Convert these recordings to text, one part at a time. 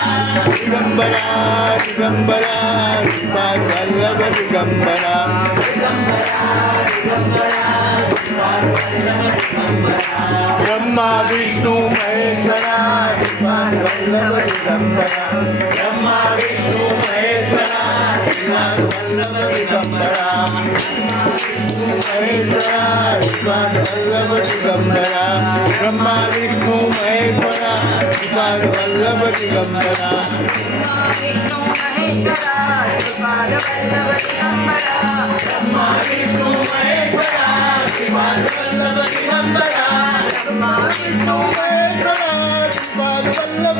दिगंबरा दिगंबरा श्रीपाद वल्लभ दिगंबरा. ब्रह्मा विष्णु महेश्वरा श्रीपाद वल्लभ दिगंबरा. ब्रह्मा विष्णु महेश्वरा श्रीपाद वल्लभ दिगंबरा महेश्वरा श्रीपाद वल्लभ दिगंबरा ब्रह्मा विष्णु महेश्वरा श्रीपाद वल्लभ दिगंबरा विष्णु महेश्वरा श्रीपाद वल्लभ दिगंबरा ब्रह्मा विष्णु महेश्वरा श्रीपाद वल्लभ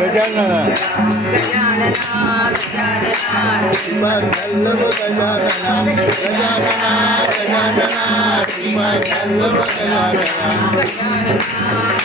गजानन गजानन गजानन श्रीपाद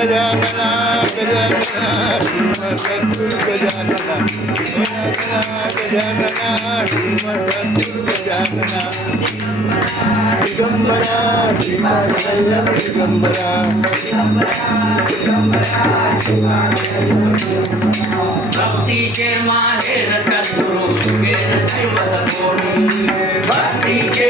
गजानन गजानन सद्गुरु गजानन गजानन श्रीमद सद्गुरु गजानन दिगंबरा श्रीपाद वल्लभ दिगंबरा भक्तीचे माहेर सद्गुरु कोणी भक्तीचे माहेर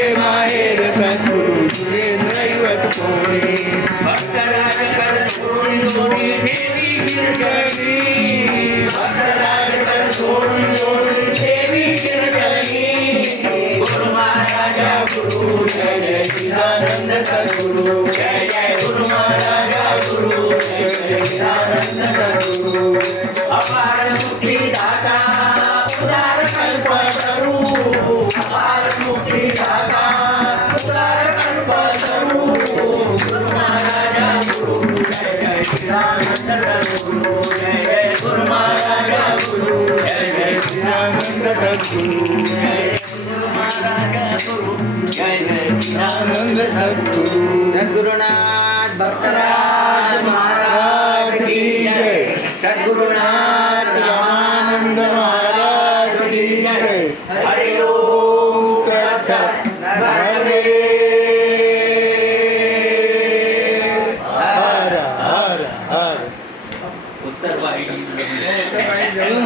चिदानंद सद्गुरु जय सद्गुरुनाथ